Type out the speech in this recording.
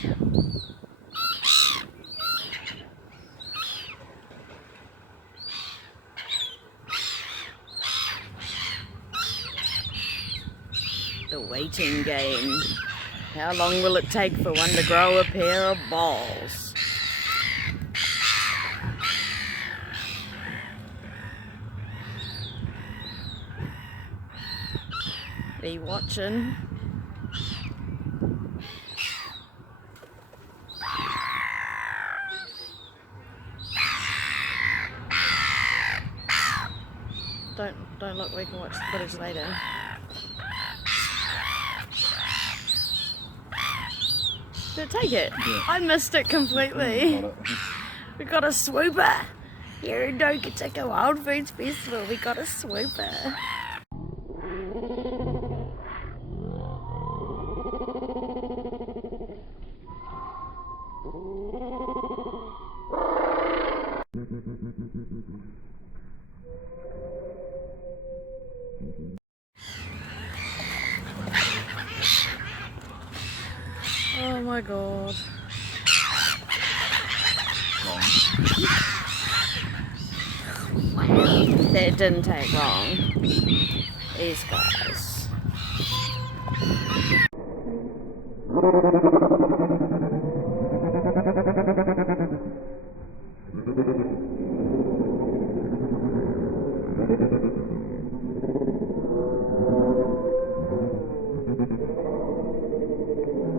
The waiting game. How long will it take for one to grow a pair of balls? Are you watching? Don't look, we can watch the footage later. Did it take it? Yeah. I missed it completely. We got a swooper. Here in Hokitika Wildfoods Festival, we got a swooper. Oh my god. That didn't take long. These guys.